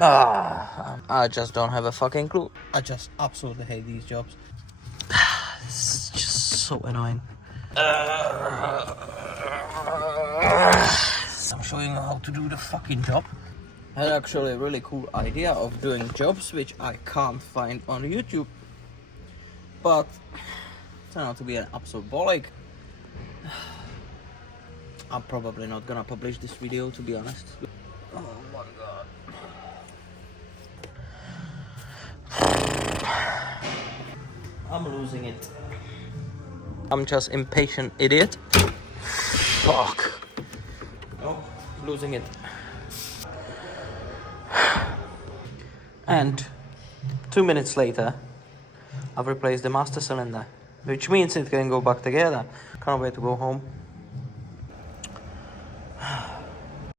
I just don't have a fucking clue. I just absolutely hate these jobs. It's just so annoying. I'm showing you how to do the fucking job. I had actually a really cool idea of doing jobs which I can't find on YouTube, but turned out to be an absolute bollock. I'm probably not gonna publish this video, to be honest. Oh my god. I'm losing it. I'm just impatient idiot. Fuck. Oh, losing it. And 2 minutes later, I've replaced the master cylinder, which means it can go back together. Can't wait to go home.